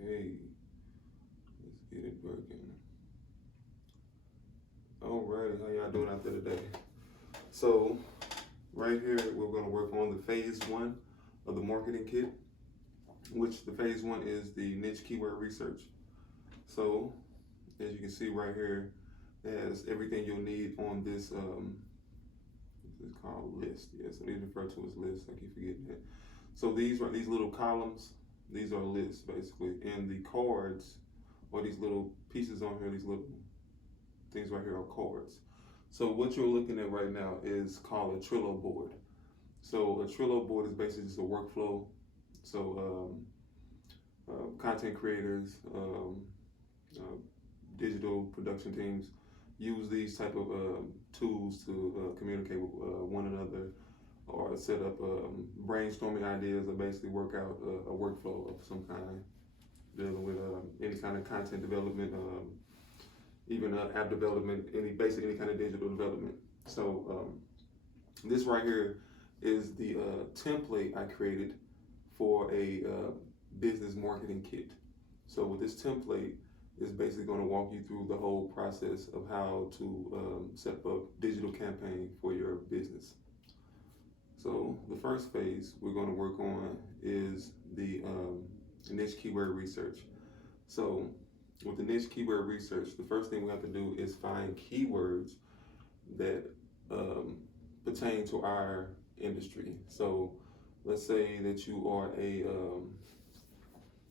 Okay, let's get it working. Alrighty, how y'all doing out there today? So, right here, we're going to work on the phase one of the marketing kit, which the phase one is the niche keyword research. So, as you can see right here, it has everything you'll need on this, it's called list. Yeah, so these refer to as lists. I keep forgetting that. So these are these little columns. These are lists basically, and the cards, or these little pieces on here, these little things right here are cards. So what you're looking at right now is called a Trello board. So a Trello board is basically just a workflow. So content creators, digital production teams use these type of tools to communicate with one another, or set up brainstorming ideas, or basically work out a workflow of some kind, dealing with any kind of content development, even app development, basically any kind of digital development. So this right here is the template I created for a business marketing kit. So with this template, is basically going to walk you through the whole process of how to set up a digital campaign for your business. So the first phase we're going to work on is the niche keyword research. So with the niche keyword research, the first thing we have to do is find keywords that pertain to our industry. So let's say that you are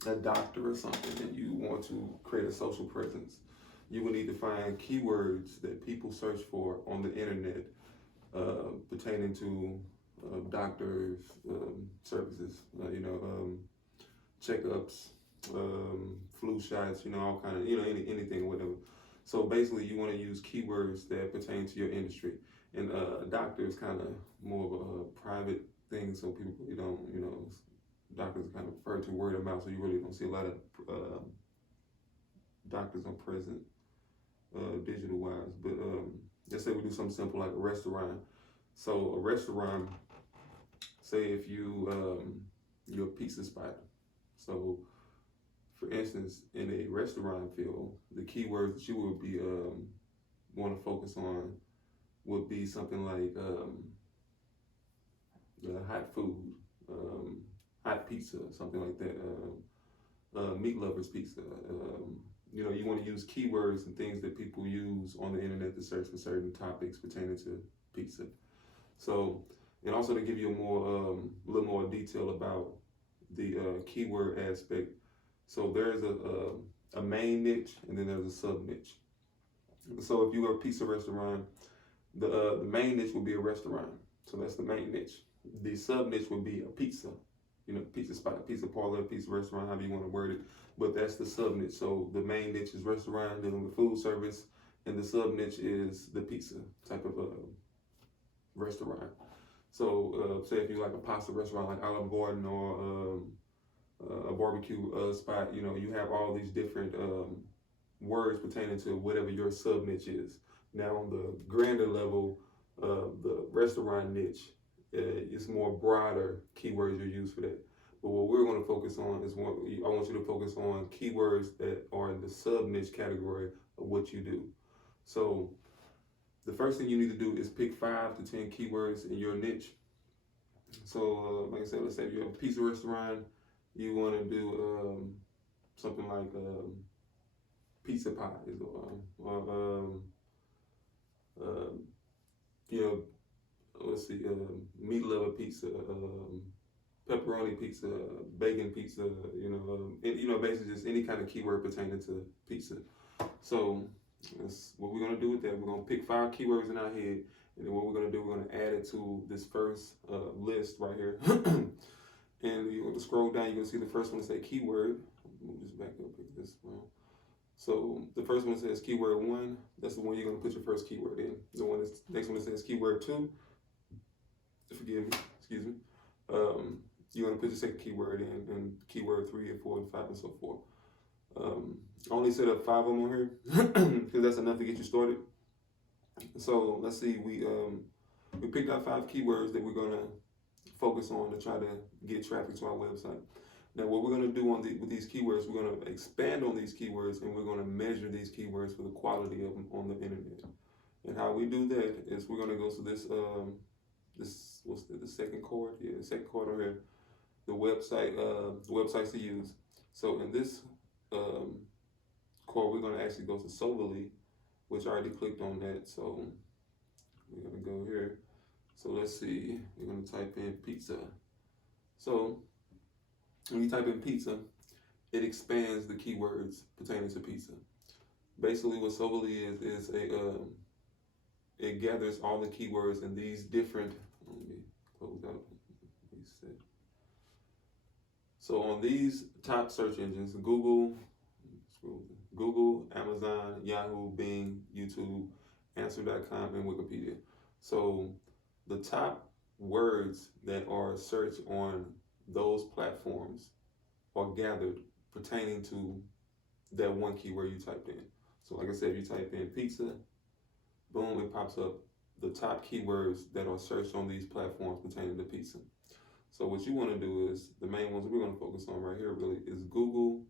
a doctor or something, and you want to create a social presence. You will need to find keywords that people search for on the internet pertaining to doctors, services, checkups, flu shots, all kind of, anything or whatever. So basically, you want to use keywords that pertain to your industry. And a doctor is kind of more of a private thing, so people really don't, doctors are kind of referred to word of mouth, so you really don't see a lot of doctors on present digital wise. But let's say we do something simple like a restaurant. So a restaurant, say if you're a pizza spot. So for instance, in a restaurant field, the keywords that you would be want to focus on would be something like the hot food, hot pizza, something like that, meat lovers pizza. You want to use keywords and things that people use on the internet to search for certain topics pertaining to pizza. So, and also to give you a little more detail about the keyword aspect. So there's a main niche, and then there's a sub niche. So if you are a pizza restaurant, the main niche will be a restaurant. So that's the main niche. The sub niche would be a pizza, pizza spot, pizza parlor, pizza restaurant, however you want to word it. But that's the sub niche. So the main niche is restaurant, dealing with food service, and the sub niche is the pizza type of restaurant. So say if you like a pasta restaurant like Olive Garden, or a barbecue spot, you have all these different words pertaining to whatever your sub niche is. Now on the grander level, the restaurant niche, it's more broader keywords you use for that. But what we're going to focus on is I want you to focus on keywords that are in the sub niche category of what you do. So the first thing you need to do is pick 5 to 10 keywords in your niche. So like I said, let's say if you have a pizza restaurant, you want to do something like pizza pies, or let's see, meat lover pizza, pepperoni pizza, bacon pizza, basically just any kind of keyword pertaining to pizza. So that's what we're gonna do with that. We're gonna pick 5 keywords in our head, and then what we're gonna do, we're gonna add it to this first list right here. And you're gonna scroll down, you're gonna see the first one say keyword. Move this back up like this. So the first one says keyword 1. That's the one you're gonna put your first keyword in. The next one that says keyword 2. Excuse me. You're gonna put your second keyword in, and keyword 3 and 4 and 5 and so forth. I only set up 5 of them on here because that's enough to get you started. So let's see, we picked out 5 keywords that we're gonna focus on to try to get traffic to our website. Now, what we're going to do with these keywords, we're going to expand on these keywords, and we're going to measure these keywords for the quality of them on the internet. And how we do that is we're going to go to this what's the second chord? Yeah, the second chord over here, the websites to use. So in this chord, we're going to actually go to Solely, which I already clicked on that. So we're going to go here. So let's see, we're going to type in pizza. So when you type in pizza, it expands the keywords pertaining to pizza. Basically, what Solely is it gathers all the keywords in these different. Let me close out. Reset. So on these top search engines, Google, Amazon, Yahoo, Bing, YouTube, Answer.com, and Wikipedia. So the top words that are searched on those platforms are gathered pertaining to that one keyword you typed in. So like I said, if you type in pizza, boom, it pops up the top keywords that are searched on these platforms pertaining to pizza. So what you want to do is, the main ones we're going to focus on right here really is Google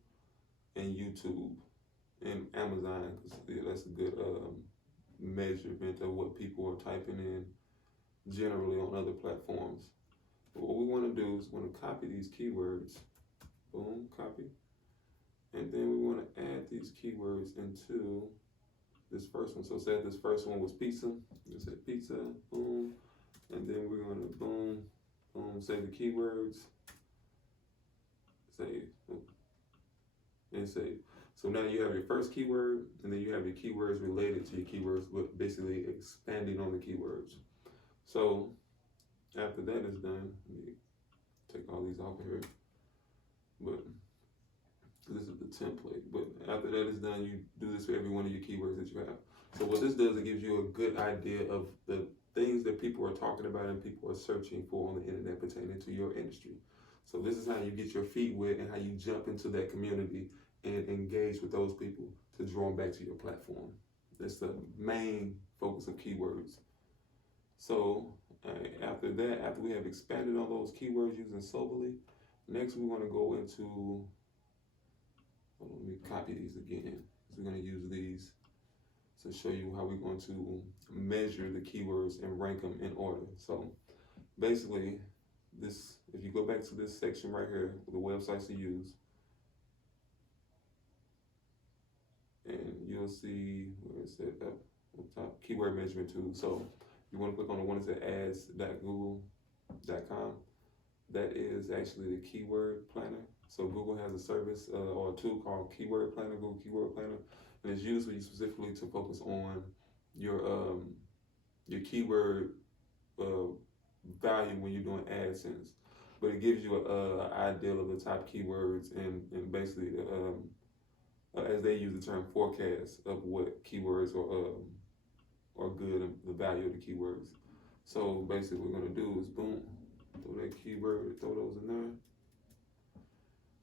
and YouTube and Amazon, because yeah, that's a good measurement of what people are typing in generally on other platforms. But what we want to do is we want to copy these keywords, boom, copy, and then we want to add these keywords into this first one. So say this first one was pizza, we say pizza, boom, and then we're going to boom, say the keywords, save, and save. So now you have your first keyword, and then you have your keywords related to your keywords, but basically expanding on the keywords. So after that is done, let me take all these off of here, but this is the template. But after that is done, you do this for every one of your keywords that you have. So what this does, it gives you a good idea of the things that people are talking about and people are searching for on the internet pertaining to your industry. So this is how you get your feet wet and how you jump into that community and engage with those people to draw them back to your platform. That's the main focus of keywords. So after that, after we have expanded on those keywords using Solely, next we want to go into, let me copy these again. We're going to use these to show you how we're going to measure the keywords and rank them in order. So basically, this, if you go back to this section right here, the websites to use, and you'll see where it said up top, keyword measurement tool. So you want to click on the one that says ads.google.com. That is actually the keyword planner. So Google has a service or a tool called Keyword Planner, Google Keyword Planner, and it's used for you specifically to focus on your keyword value when you're doing AdSense. But it gives you an idea of the top keywords and basically as they use the term, forecast of what keywords are good and the value of the keywords. So basically what we're gonna do is boom, throw that keyword, throw those in there.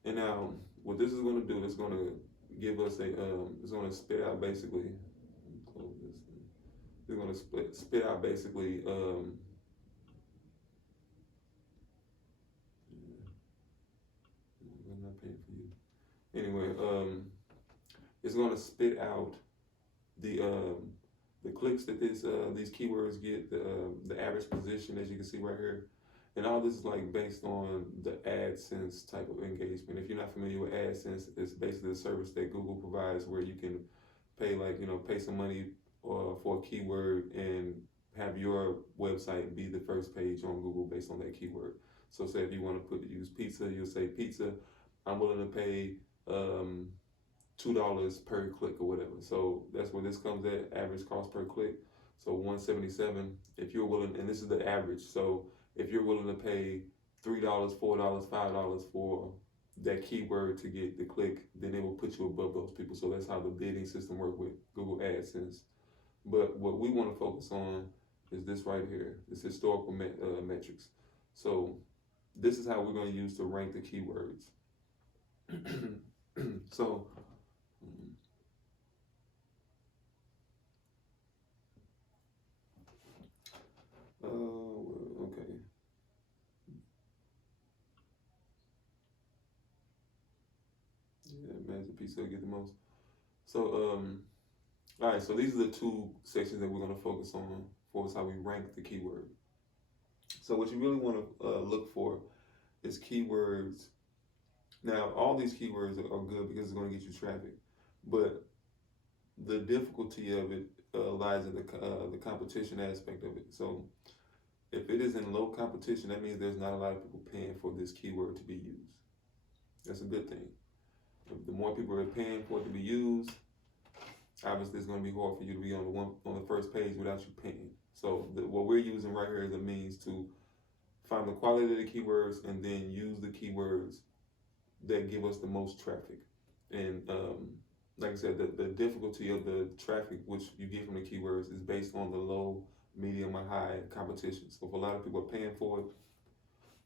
And now what this is gonna do, it's gonna give us it's gonna spit out basically, close this. It's gonna spit out basically I'm not paying for you. Anyway, it's going to spit out the clicks that these keywords get, the average position, as you can see right here, and all this is like based on the AdSense type of engagement. If you're not familiar with AdSense, it's basically a service that Google provides where you can pay pay some money for a keyword and have your website be the first page on Google based on that keyword. So say if you want to use pizza, you'll say pizza, I'm willing to pay $2 per click or whatever. So that's where this comes at, average cost per click. So $177 if you're willing, and this is the average. So if you're willing to pay $3, $4, $5 for that keyword to get the click, then it will put you above those people. So that's how the bidding system works with Google AdSense. But what we want to focus on is this right here, this historical metrics. So this is how we're going to use to rank the keywords. So okay. Yeah, magic pizza will get the most. So, all right, so these are the two sections that we're going to focus on for us how we rank the keyword. So what you really want to look for is keywords. Now, all these keywords are good because it's going to get you traffic, but the difficulty of it lies in the competition aspect of it. So if it is in low competition, that means there's not a lot of people paying for this keyword to be used. That's a good thing. If the more people are paying for it to be used, obviously it's going to be hard for you to be on the first page without you paying. So what we're using right here is a means to find the quality of the keywords and then use the keywords that give us the most traffic. And like I said, the difficulty of the traffic which you get from the keywords is based on the low, medium, or high competition. So if a lot of people are paying for it,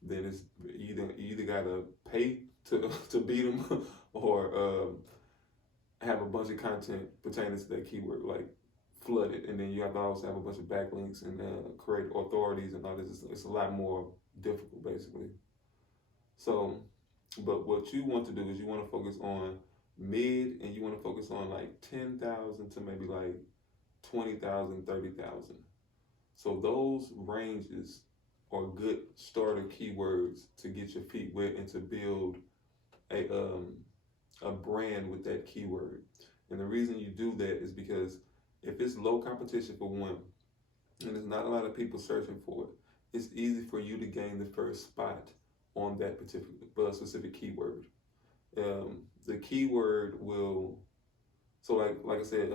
then it's you either gotta pay to beat them or have a bunch of content pertaining to that keyword, like flood it, and then you have to also have a bunch of backlinks and create authorities and all this. It's a lot more difficult, basically. So, but what you want to do is you want to focus on mid, and you want to focus on like 10,000 to maybe like 20,000, 30,000. So those ranges are good starter keywords to get your feet wet and to build a brand with that keyword. And the reason you do that is because if it's low competition for one, and there's not a lot of people searching for it, it's easy for you to gain the first spot on that particular specific keyword. The keyword will, so like I said,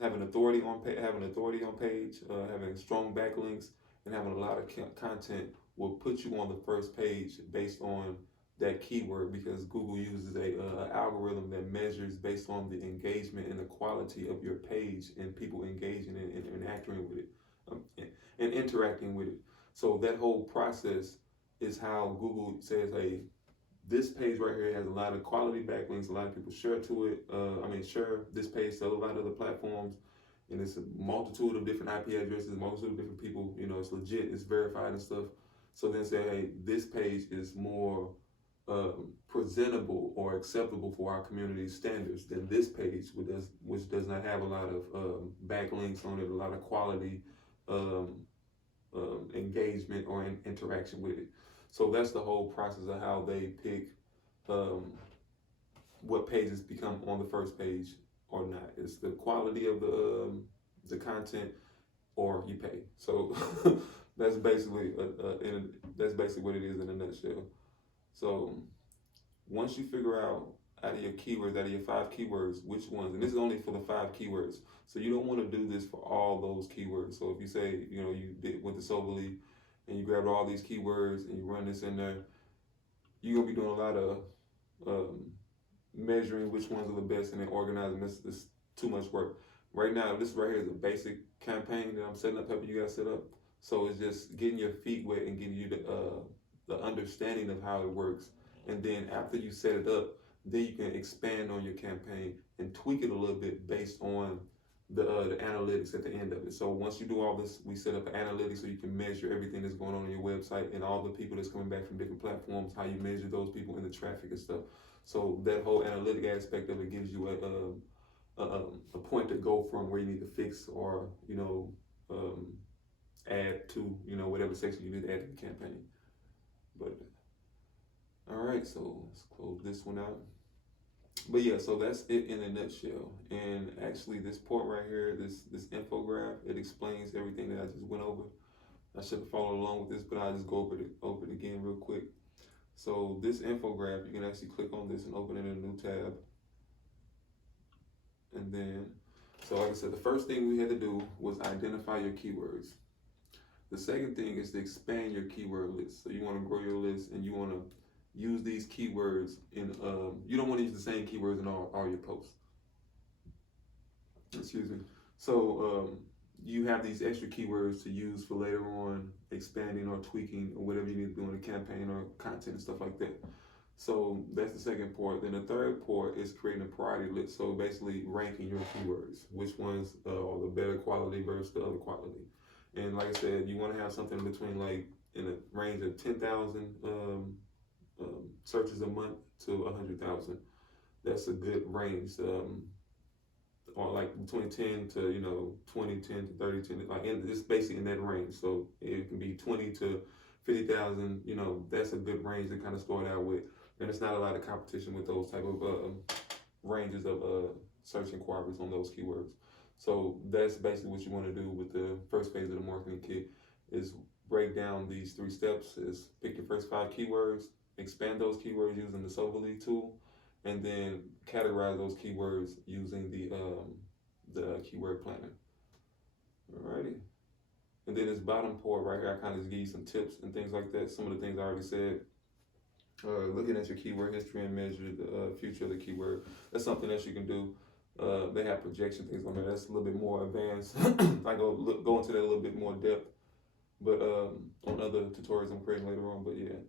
having authority on page, having strong backlinks, and having a lot of content will put you on the first page based on that keyword, because Google uses a algorithm that measures based on the engagement and the quality of your page and people engaging and interacting with it, and interacting with it. So that whole process is how Google says, hey, this page right here has a lot of quality backlinks. A lot of people share to it. Share this page to a lot of other platforms, and it's a multitude of different IP addresses, multitude of different people. It's legit, it's verified and stuff. So then say, hey, this page is more presentable or acceptable for our community standards than this page, which does not have a lot of backlinks on it, a lot of quality engagement or interaction with it. So that's the whole process of how they pick what pages become on the first page or not. It's the quality of the content, or you pay. So that's basically what it is in a nutshell. So once you figure out of your keywords, out of your 5 keywords, which ones, and this is only for the 5 keywords. So you don't want to do this for all those keywords. So if you say, you went to Soberly and you grabbed all these keywords and you run this in there, you're going to be doing a lot of measuring which ones are the best and then organizing. This too much work. Right now, this right here is a basic campaign that I'm setting up, helping you guys set up. So it's just getting your feet wet and getting you the understanding of how it works. And then after you set it up, then you can expand on your campaign and tweak it a little bit based on the analytics at the end of it. So once you do all this, we set up an analytics so you can measure everything that's going on your website and all the people that's coming back from different platforms, how you measure those people in the traffic and stuff. So that whole analytic aspect of it gives you a point to go from where you need to fix or add to whatever section you need to add to the campaign. But all right, so let's close this one out. But yeah, so that's it in a nutshell. And actually, this part right here, this infograph, it explains everything that I just went over. I should have followed along with this, but I'll just go over it again real quick. So this infograph, you can actually click on this and open it in a new tab. And then, so like I said, the first thing we had to do was identify your keywords. The second thing is to expand your keyword list. So you want to grow your list and you want to use these keywords in, you don't want to use the same keywords in all your posts. Excuse me. So you have these extra keywords to use for later on expanding or tweaking or whatever you need to do in a campaign or content and stuff like that. So that's the second part. Then the third part is creating a priority list. So basically ranking your keywords, which ones are the better quality versus the other quality. And like I said, you want to have something between like in a range of 10,000 searches a month to 100,000. that's a good range. Or like between 10 to 20, 10 to 30, 10, like it's basically in that range. So it can be 20 to 50,000. That's a good range to kind of start out with, and it's not a lot of competition with those type of ranges of search inquiries on those keywords. So that's basically what you want to do with the first phase of the marketing kit is break down these 3 steps. Is pick your first 5 keywords, expand those keywords using the Silverly tool, and then categorize those keywords using the keyword planner. Alrighty. And then this bottom part right here, I kind of give you some tips and things like that. Some of the things I already said. Looking at your keyword history and measure the future of the keyword. That's something else you can do. They have projection things on there. That's a little bit more advanced. I go into that a little bit more depth, but on other tutorials I'm creating later on. But yeah,